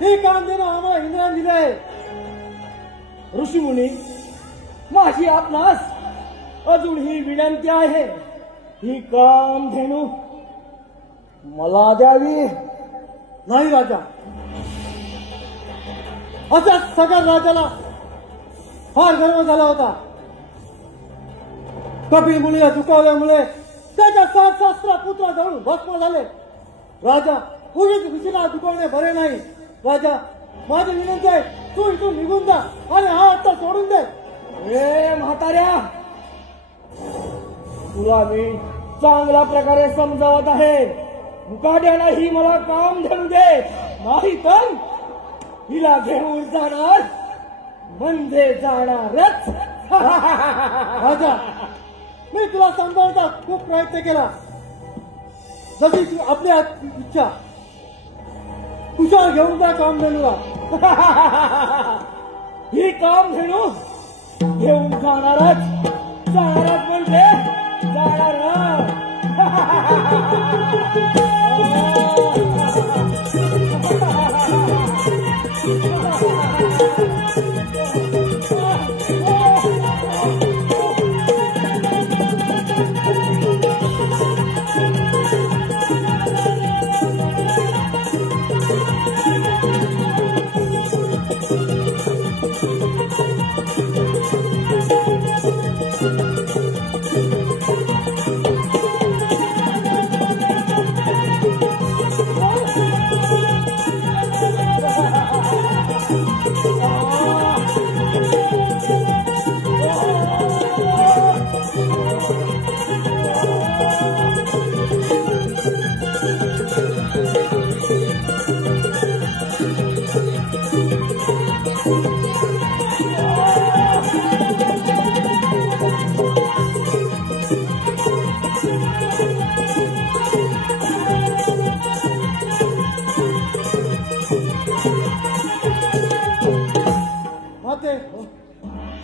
हे कामधेनू आम्हाला इंद्राने दिले आहे. ऋषीमुनी, माझी आपणास अजून ही विनंती आहे. ही कामधेनू मला द्यावी. नाही राजा, असा सगळ्या राजाला फार गर्व झाला होता. कपिल मुनीला चुकवल्यामुळे त्याच्या 7 पुत्र जळून भस्म झाले. राजा, उगीच ऋषीला चुकवणे बरे नाही. राजा, माझी विनंती आहे, तू इथून निघून जा आणि हा हट्ट सोडून दे. ए म्हाताऱ्या, तुला मी चांगल्या प्रकारे समजावत आहे. मुकाट्याला ही मला काम धरू दे, नाही तर हिला घेऊन जाणार म्हणजे जाणारच. राजा, मी तुला समजावण्याचा खूप प्रयत्न केला. जशी तू आपली इच्छा तुझ्या घेऊन जा कामधेनूला. ही काम घेणू घेऊन जाणारच म्हणजे जाणारच.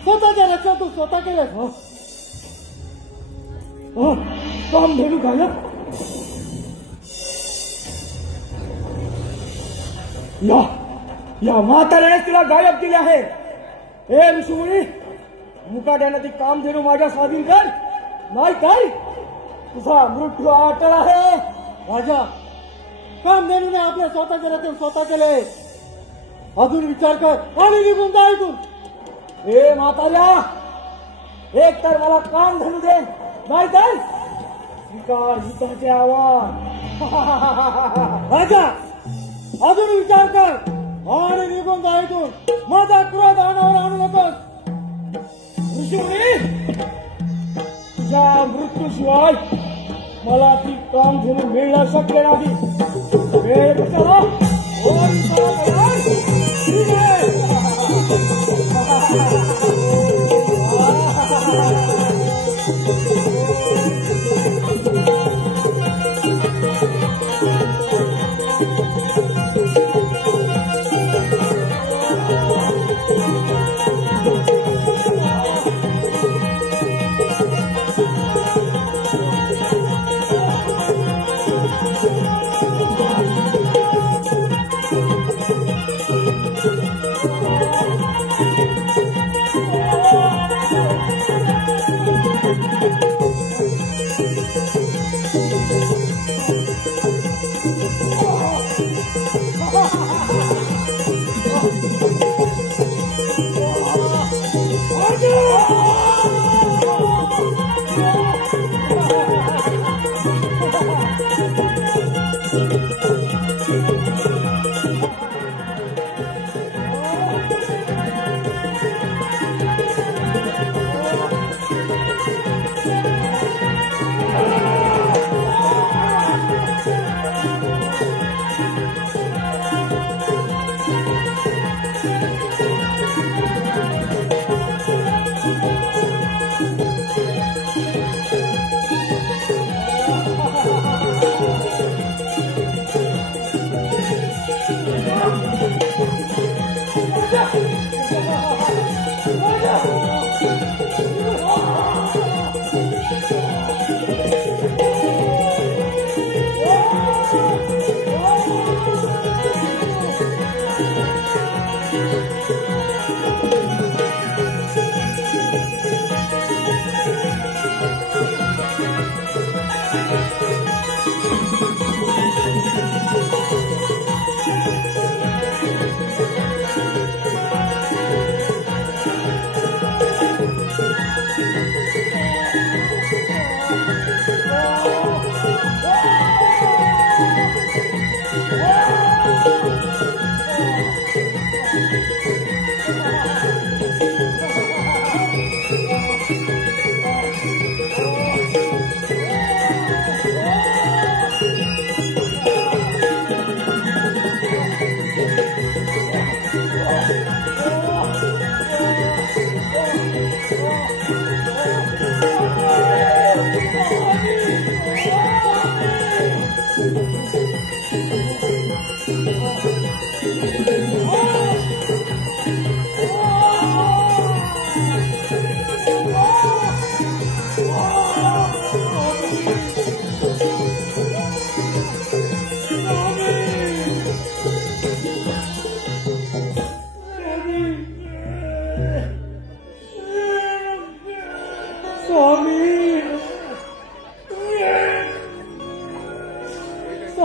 स्वतःच्या रक्षण तू स्वतः केलं. काम धेनू गायब. या म्हाताऱ्याने तिला गायब केले आहे. हे ऋषीमुनी, मुकाट्यानं ती काम धेनू माझ्या स्वाधीन कर, नाही काय तुझा मृत्यू अटळ आहे. राजा, कामधेनूने आपल्या स्वतःचे रक्षण स्वतः केले. अजून विचार कर आणि निघून जा इथून. हे म्हाताऱ्या, एक तर मला काम धरू दे, नाही तर स्वीकार हिताचे आव्हान. राजा, अजून विचार कर आणि निघून जा इथून. माझा क्रोध अनावर आणू नकोस. ऋषीमुनी, तुझ्या मृत्यूशिवाय मला ती काम घेऊन मिळणं शक्य नाही. वेळ कशाला?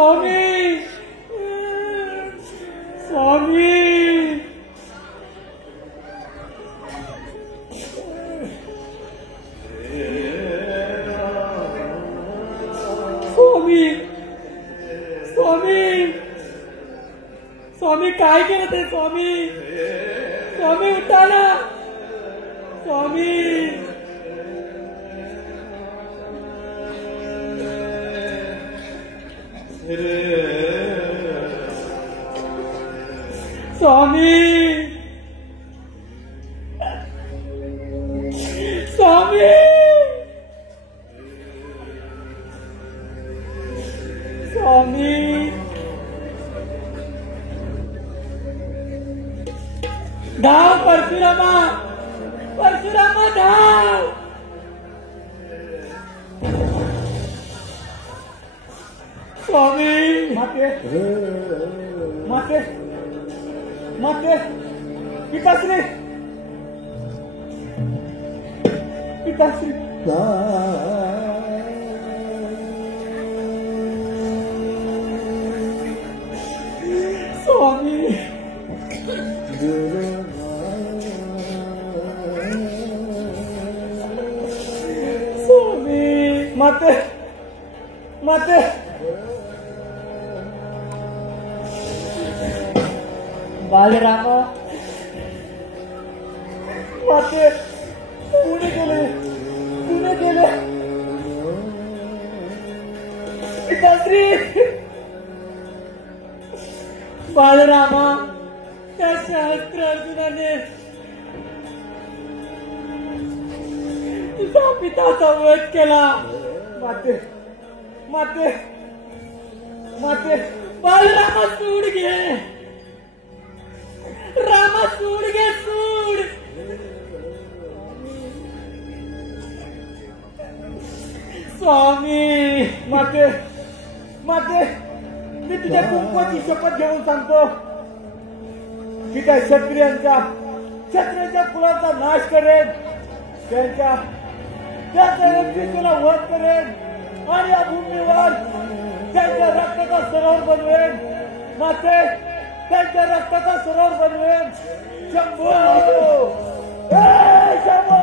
स्वामी स्वामी स्वामी स्वामी स्वामी काय केलं ते स्वामी स्वामी उठा ना स्वामी स्वामी स्वामी स्वामी धाव परशुरामा परशुरामा धाव स्वामी माते माते माते पिताश्री पिताश्री स्वामी स्वामी माते माते बालराम माते पुणे गेले पिताश्री बालरामा त्या सहस्त्र अर्जुनाने तुझा पिताचा वध केला. माते माते माते बालरामा सूड घे रामा सूड घे सूड. स्वामी माते माते मी तुझ्या कुंकवाची शपथ घेऊन सांगतो की त्या क्षत्रियांच्या कुलाचा नाश करेन, त्यांच्या एकविशीला वध करेन आणि या भूमीवर त्यांच्या रक्ताचा सरोवर बनवेन. माते त्यांच्या रक्ताचा सरोवर बनवेन. शंभो शंभो.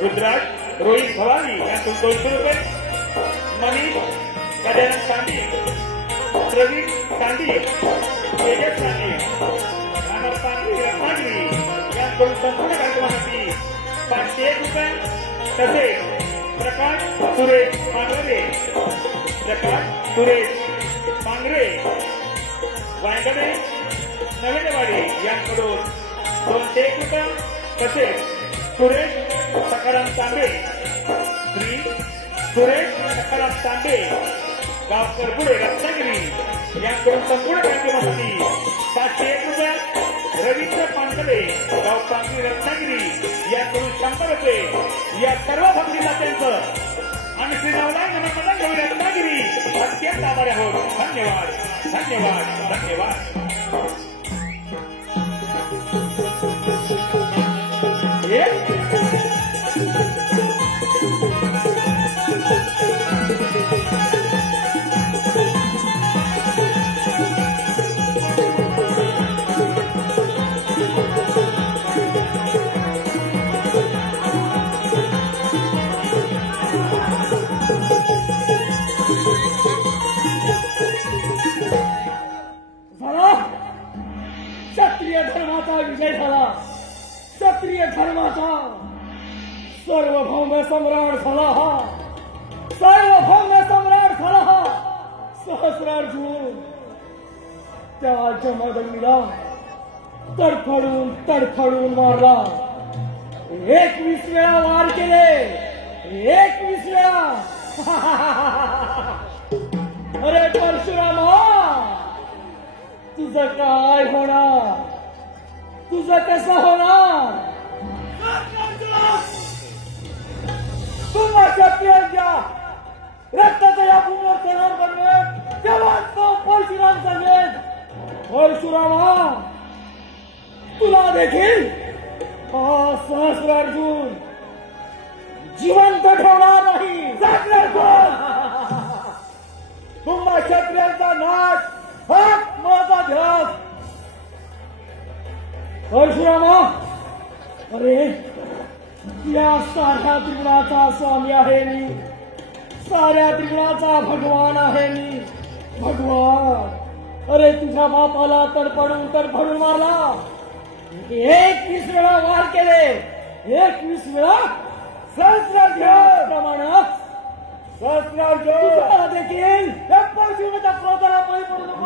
रुद्राज रोहित भवानी यांतून 200 रुपये. मनीष गजानन सांडी, प्रवीण सांडी, तेजस सांडी, मानव सांडी, रत्नागिरी यांकडून संपूर्ण कार्यक्रमासाठी 501 रुपये. तसेच प्रकाश सुरेश पांगरे वायगडे नवेंदवाडी यांकडून 201 रुपये. तसेच सुरेश सखाराम तांबे, गाव करपुडे रत्नागिरी यांकडून संपूर्ण कार्यक्रमासाठी 501 रुपये. रवींद्र पानसले, गाव पांगरी रत्नागिरी यांकडून 100 रुपये. या सर्व भक्तीला त्यांचं आणि श्री नवलाय नमन गौरी रत्नागिरी अत्यंत आभारी आहोत. धन्यवाद धन्यवाद धन्यवाद. विजय झाला. क्षत्रिय धर्माचा सार्वभौम सम्राट झाला हा. सार्वभौम सम्राट झाला हा सहस्रार्जुन. त्या जमदग्नीला तडफडून तडफडून मारला. 21 वेळा वार केले. 21 वेळा. अरे परशुरामा, तुझं काय होणार? तुझं कसं होणार? तुम्हा क्षत्रियांच्या रक्ताचं या भूमीवर सलाम बनवेल तेव्हा तो परशुराम सांगेल, परशुरामा तुला देखील हा सहस्रार्जुन जिवंत ठेवणार नाही. तुम्हा क्षत्रियांचा नाश हाच माझा ध्यास. परशुरामा, अरे या साऱ्या त्रिगुणाचा स्वामी आहे मी. साऱ्या त्रिगुणाचा भगवान आहे मी. भगवान, अरे तुझ्या बापाला तडफडून तडफडून मारला. 21 वेळा वार केले. 21 वेळा सहस्रार्जुन प्रमाणे सहस्रार्जुन देखील त्या परशुरामाच्या क्रोधाला बळी पडू नको.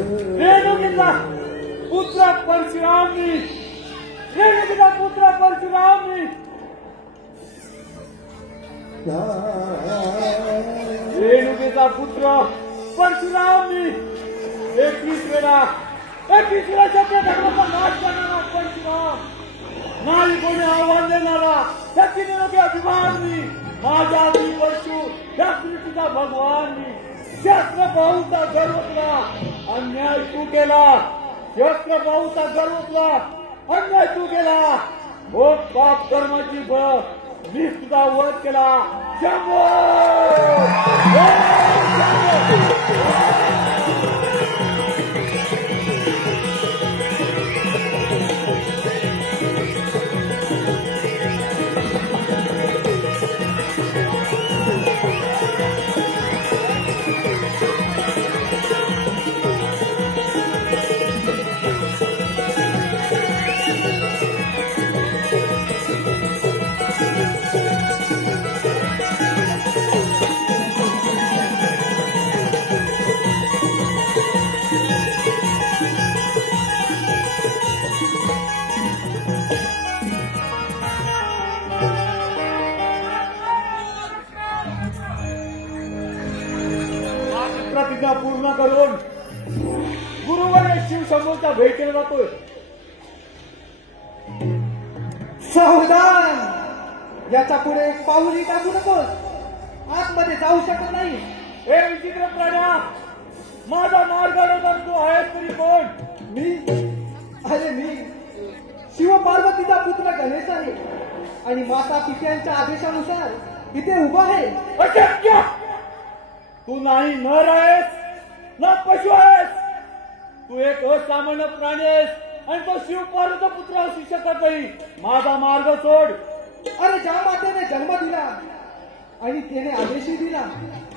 रेणुकीचा पुत्र परशुरामी, रेणुकीचा पुत्र परशुरामी, रेणुकीचा पुत्र परशुरामी, 21 वेळा सत्य धर्माचा नाश करणारा परशुराम, नाही कोणी आव्हान देणारा शक्ती निरोगी अभिमान मी, माझ्या आधी परशु या सृष्टीचा भगवान मी, शस्त्र पाहूचा गर्वतला अन्याय तू केला, शस्त्र पाहूचा गर्वतला अन्याय तू केला, हो पाप कर्माची फळ मी तुझा वध केला. शंभो! प्रतिज्ञा पूर्ण करून गुरुवारी शिवशंभूच्या भेटीला जातोय. सावधान, याच्या पुढे एक पाऊलही टाकू नकोस. आतमध्ये जाऊ शकत नाही. हे विचित्र प्राण्या, माझा मार्ग अडवणार तू आहेस तरी कोण? मी शिवपार्वतीचा पुत्र गणेश आहे आणि माता पित्यांच्या आदेशानुसार इथे उभा आहे. अशक्य! तू नाही नर आहेस ना पशु आहेस. तू एक असामान्य प्राणी आहेस आणि तो शिवपार्वतीचा पुत्र असू शकत नाही. माझा मार्ग सोड. अरे ज्या मातेने जन्म दिला आणि तिने आदेशही दिला,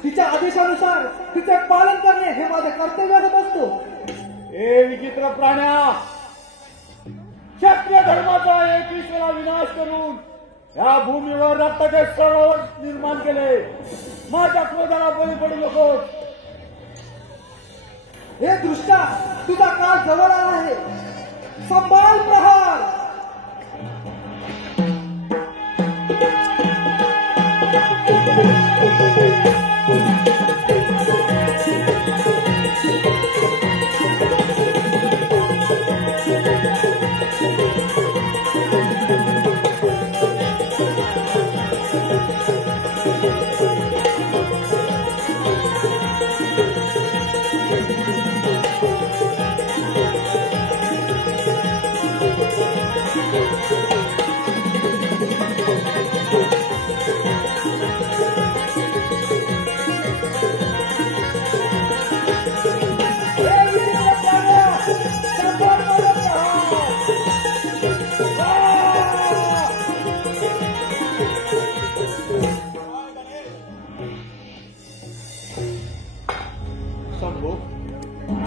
तिच्या आदेशानुसार तिचे पालन करणे हे माझे कर्तव्य असतो. हे विचित्र प्राण्या, क्षत्रिय धर्माचा एक ईश्वरा विनाश करून या भूमीवर रक्ताचे सरोवर निर्माण केले. माझ्या क्रोधाला बळी पडू नकोस. हे दृष्टा, तुझा काळ जवळ आला आहे. संभाल प्रहार.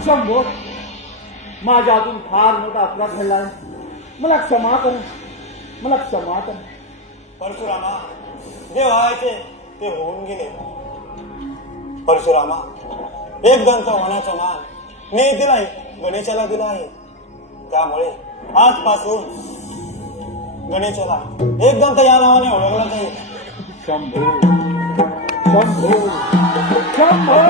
शंभो, माझ्या हातून फार मोठा अपराध घडला आहे. मला क्षमा कर, मला क्षमा कर. परशुरामा, जे व्हायचे ते होऊन गेले. परशुरामा, एक दंत होण्याचा मान मी दिलाय, गणेशाला दिला आहे. त्यामुळे आजपासून गणेशाला एक दंत या नावाने ओळखला जाईल. शंभो, शंभो, शंभो.